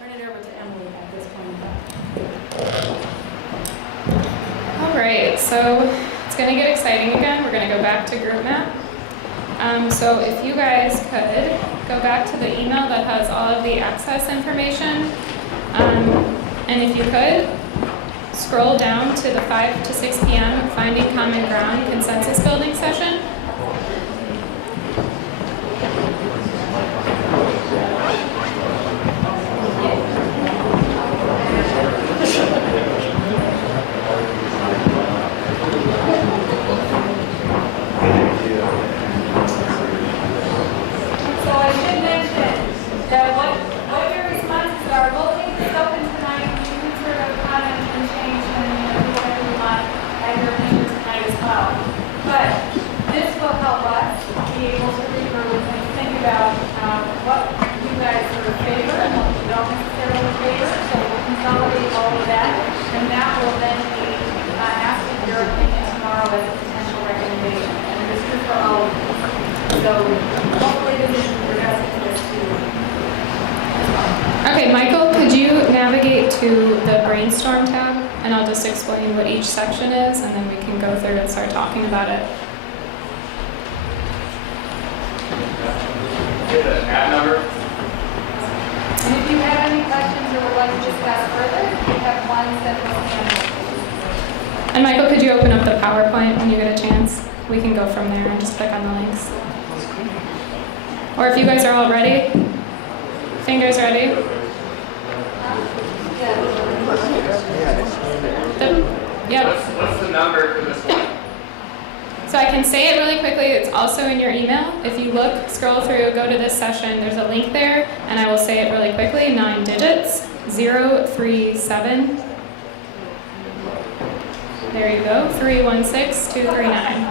turn it over to Emily at this point in time. All right, so it's going to get exciting again. We're going to go back to group map. So if you guys could go back to the email that has all of the access information, and if you could, scroll down to the 5 to 6 p.m. Finding Common Ground consensus building session. Okay, Michael, could you navigate to the brainstorm tab, and I'll just explain what each section is, and then we can go through and start talking about it. Get the app number. And if you have any questions or would like to discuss further, we have one central panel. And Michael, could you open up the PowerPoint when you get a chance? We can go from there and just click on the links. Or if you guys are all ready, fingers ready. Yep. What's the number for this one? So I can say it really quickly. It's also in your email. If you look, scroll through, go to this session, there's a link there, and I will say it really quickly. 9 digits, 037. There you go, 316239.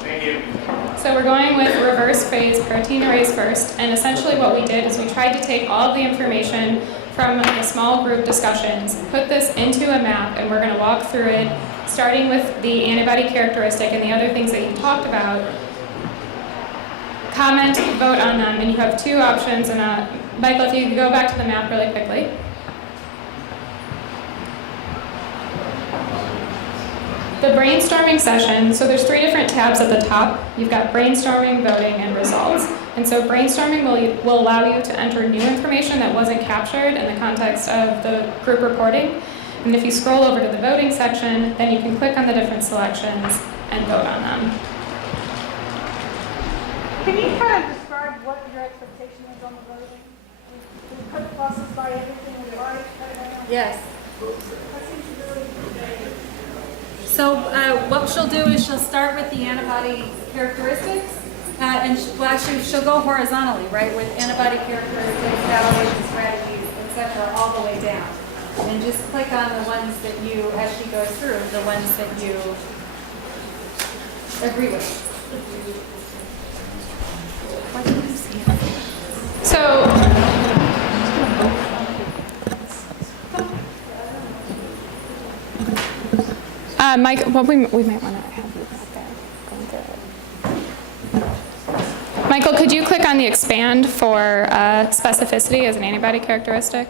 Thank you. So we're going with reverse phase protein arrays first, and essentially what we did is we tried to take all of the information from the small group discussions, put this into a map, and we're going to walk through it, starting with the antibody characteristic and the other things that you talked about. Comment, vote on them, and you have two options. And Michael, if you could go back to the map really quickly. The brainstorming session, so there's 3 different tabs at the top. You've got brainstorming, voting, and results. And so brainstorming will allow you to enter new information that wasn't captured in the context of the group reporting. And if you scroll over to the voting section, then you can click on the different selections and vote on them. Can you kind of describe what your expectation is on the voting? We could classify everything we already covered. Yes. That seems really good. So what she'll do is she'll start with the antibody characteristics, and she'll go horizontally, right, with antibody characteristics, validation strategies, etc., all the way down. And just click on the ones that you, as she goes through, the ones that you agree with. What did you see? So, Mike, well, we might want to have you back there going through it. Michael, could you click on the expand for specificity as an antibody characteristic?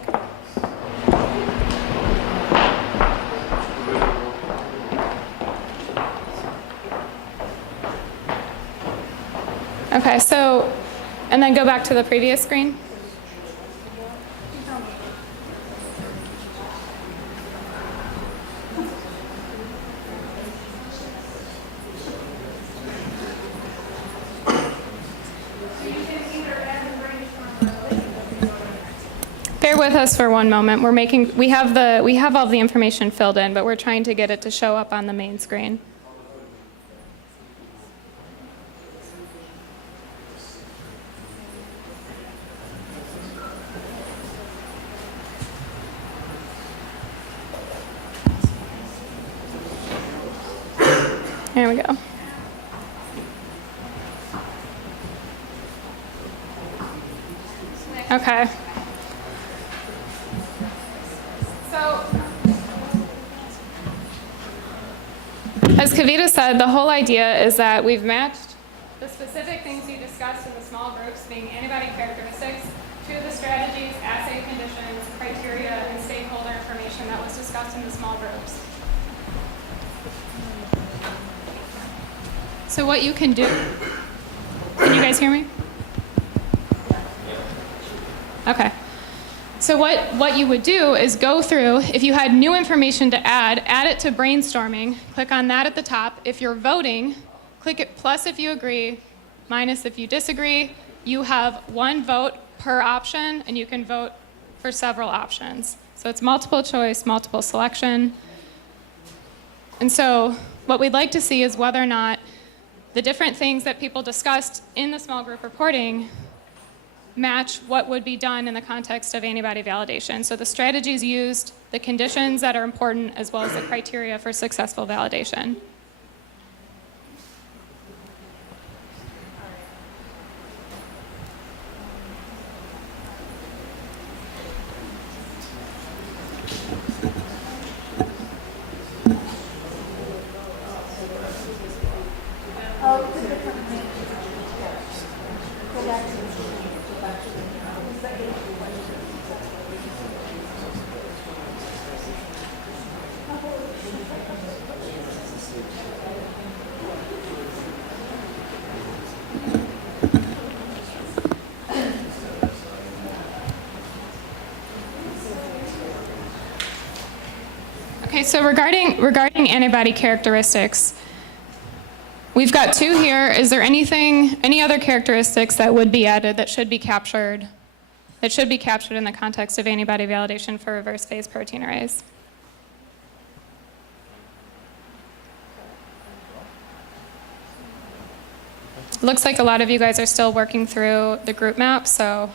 Okay, so, and then go back to the previous screen. Bear with us for one moment. We have all the information filled in, but we're trying to get it to show up on the main screen. There we go. Okay. So, as Kavita said, the whole idea is that we've matched the specific things you discussed in the small groups, being antibody characteristics, to the strategies, assay conditions, criteria, and stakeholder information that was discussed in the small groups. So what you can do, can you guys hear me? Okay. So what you would do is go through, if you had new information to add it to brainstorming, click on that at the top. If you're voting, click it plus if you agree, minus if you disagree. You have one vote per option, and you can vote for several options. So it's multiple choice, multiple selection. And so what we'd like to see is whether or not the different things that people discussed in the small group reporting match what would be done in the context of antibody validation. So the strategies used, the conditions that are important, as well as the criteria for successful validation. Oh, it's a different thing. Go back to the Okay, so regarding antibody characteristics, we've got two here. Is there any other characteristics that would be added that should be captured in the context of antibody validation for reverse phase protein arrays? Looks like a lot of you guys are still working through the group map, so.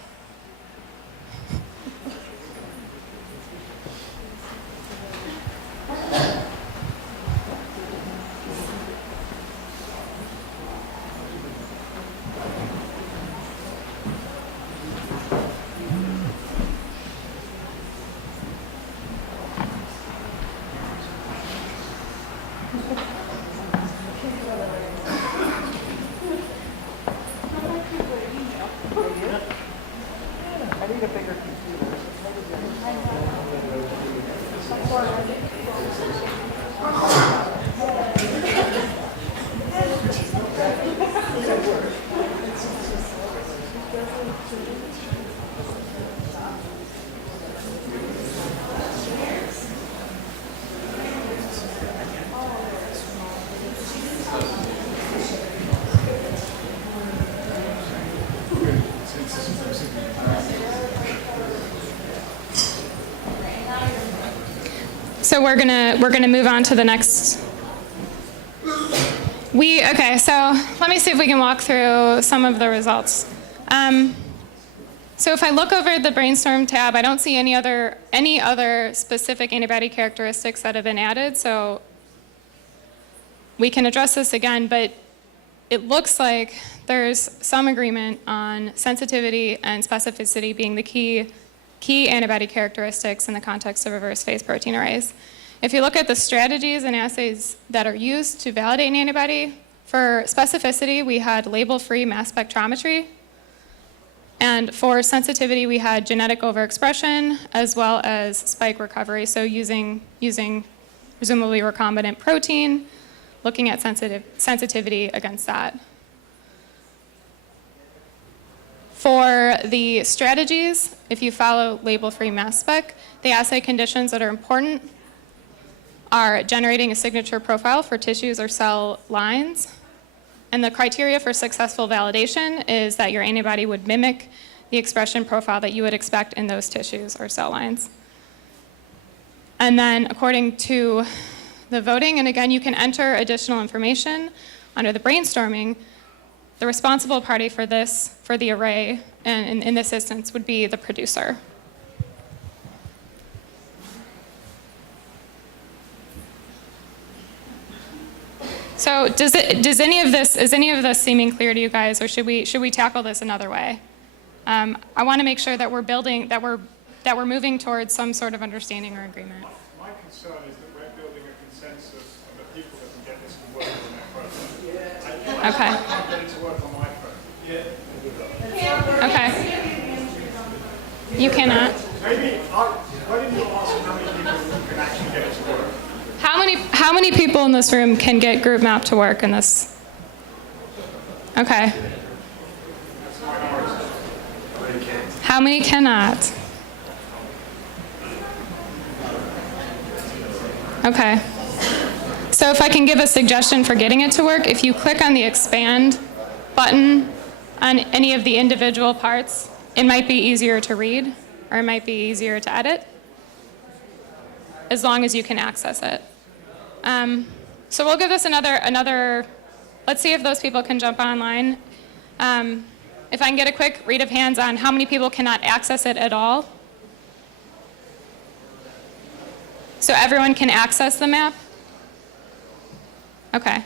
So we're gonna move on to the next. Okay, so let me see if we can walk through some of the results. So if I look over the brainstorm tab, I don't see any other specific antibody characteristics that have been added. So we can address this again, but it looks like there's some agreement on sensitivity and specificity being the key antibody characteristics in the context of reverse phase protein arrays. If you look at the strategies and assays that are used to validate an antibody, for specificity, we had label-free mass spectrometry. And for sensitivity, we had genetic overexpression as well as spike recovery. So using presumably recombinant protein, looking at sensitivity against that. For the strategies, if you follow label-free mass spec, the assay conditions that are important are generating a signature profile for tissues or cell lines. And the criteria for successful validation is that your antibody would mimic the expression profile that you would expect in those tissues or cell lines. And then according to the voting, and again, you can enter additional information under the brainstorming, the responsible party for the array, and in this instance, would be the producer. So is any of this seeming clear to you guys, or should we tackle this another way? I want to make sure that we're moving towards some sort of understanding or agreement. My concern is that we're building a consensus and that people that can get this to work on their phone. I can't get it to work on my phone. Okay. You cannot. Maybe, why didn't you ask how many people can actually get it to work? How many people in this room can get group map to work in this? Okay. How many cannot? Okay. So if I can give a suggestion for getting it to work, if you click on the expand button on any of the individual parts, it might be easier to read or it might be easier to edit as long as you can access it. So we'll give this another, let's see if those people can jump online. If I can get a quick read of hands on how many people cannot access it at all. So everyone can access the map? Okay.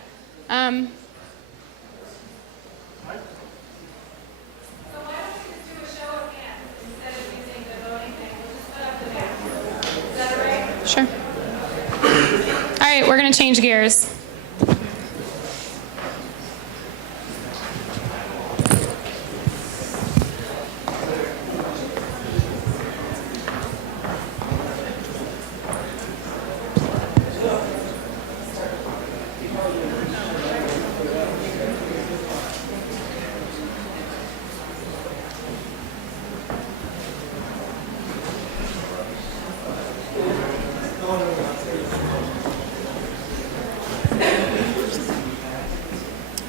Sure. All right, we're going to change gears.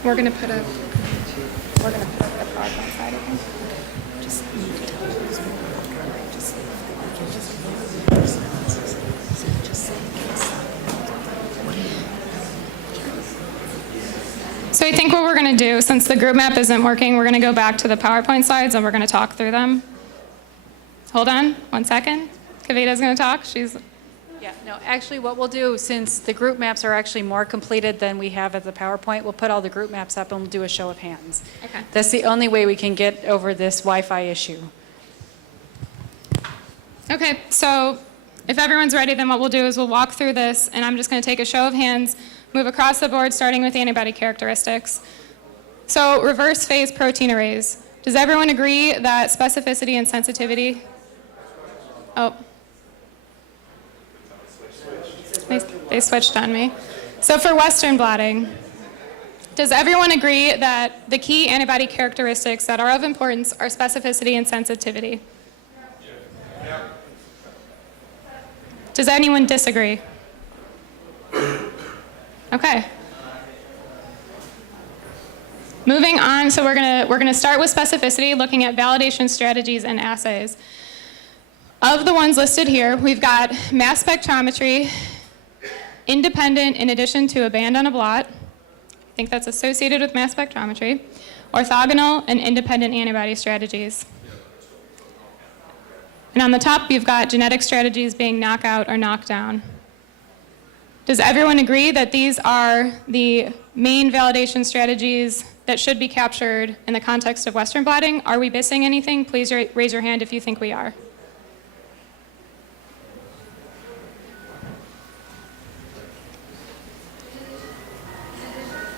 We're going to put up the PowerPoint side again. So I think what we're going to do, since the group map isn't working, we're going to go back to the PowerPoint slides and we're going to talk through them. Hold on 1 second. Kavita's going to talk. Yeah, no, actually what we'll do, since the group maps are actually more completed than we have at the PowerPoint, we'll put all the group maps up and we'll do a show of hands. Okay. That's the only way we can get over this Wi-Fi issue. Okay, so if everyone's ready, then what we'll do is we'll walk through this, and I'm just going to take a show of hands, move across the board, starting with antibody characteristics. So reverse phase protein arrays. Does everyone agree that specificity and sensitivity? Oh. They switched on me. So for Western blotting, does everyone agree that the key antibody characteristics that are of importance are specificity and sensitivity? Yeah. Does anyone disagree? Okay. Moving on, so we're gonna start with specificity, looking at validation strategies and assays. Of the ones listed here, we've got mass spectrometry, independent in addition to a band on a blot. I think that's associated with mass spectrometry. Orthogonal and independent antibody strategies. And on the top, you've got genetic strategies being knockout or knockdown. Does everyone agree that these are the main validation strategies that should be captured in the context of Western blotting? Are we missing anything? Please raise your hand if you think we are.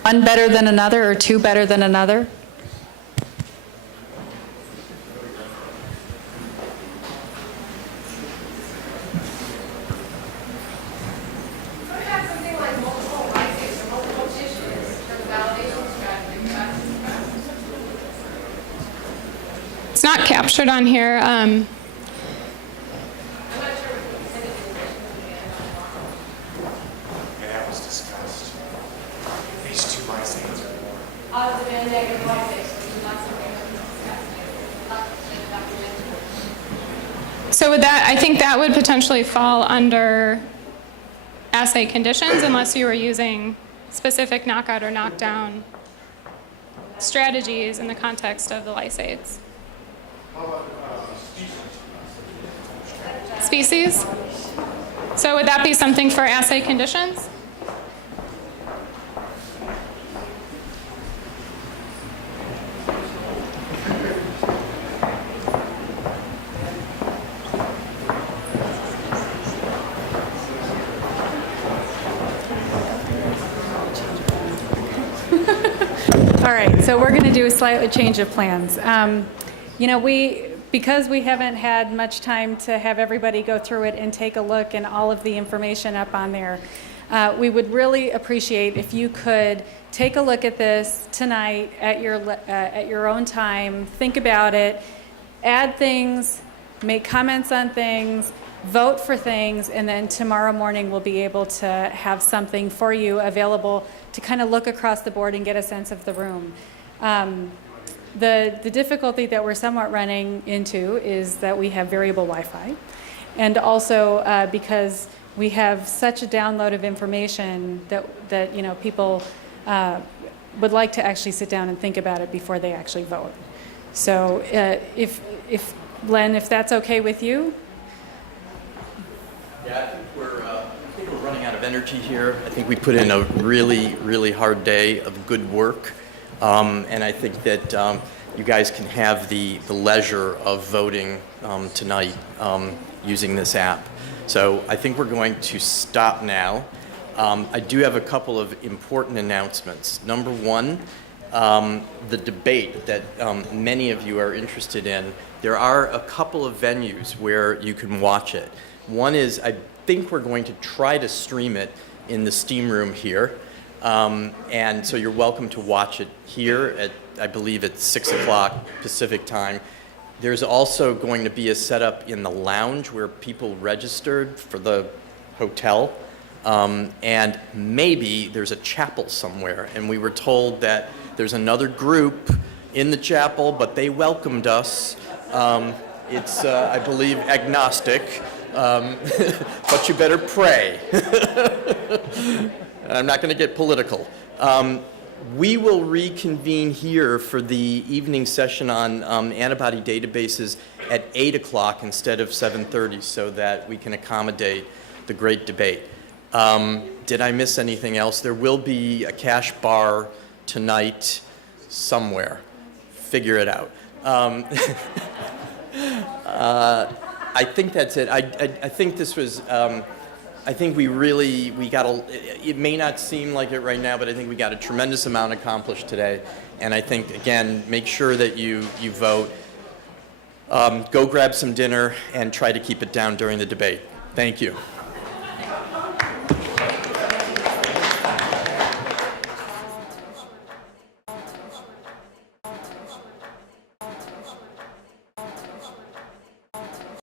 One better than another or two better than another? It's not captured on here. That was discussed. These two lysates are more. Positive and negative lysates, which is not something that we discussed. So with that, I think that would potentially fall under assay conditions unless you were using specific knockout or knockdown strategies in the context of the lysates. Species? So would that be something for assay conditions? All right, so we're going to do a slightly change of plans. You know, because we haven't had much time to have everybody go through it and take a look and all of the information up on there, we would really appreciate if you could take a look at this tonight at your own time, think about it, add things, make comments on things, vote for things, and then tomorrow morning we'll be able to have something for you available to kind of look across the board and get a sense of the room. The difficulty that we're somewhat running into is that we have variable Wi-Fi, and also because we have such a download of information that you know, people would like to actually sit down and think about it before they actually vote. So if Len, if that's okay with you. Yeah, I think we're running out of energy here. I think we put in a really, really hard day of good work. And I think that you guys can have the leisure of voting tonight using this app. So I think we're going to stop now. I do have a couple of important announcements. Number one, the debate that many of you are interested in. There are a couple of venues where you can watch it. One is, I think we're going to try to stream it in the Steam Room here. And so you're welcome to watch it here at, I believe it's 6 o'clock Pacific time. There's also going to be a setup in the lounge where people registered for the hotel. And maybe there's a chapel somewhere. And we were told that there's another group in the chapel, but they welcomed us. It's, I believe, agnostic. But you better pray. I'm not going to get political. We will reconvene here for the evening session on antibody databases at 8 o'clock instead of 7:30 so that we can accommodate the great debate. Did I miss anything else? There will be a cash bar tonight somewhere. Figure it out. I think that's it. I think this was, I think we got it may not seem like it right now, but I think we got a tremendous amount accomplished today. And I think, again, make sure that you vote. Go grab some dinner and try to keep it down during the debate. Thank you.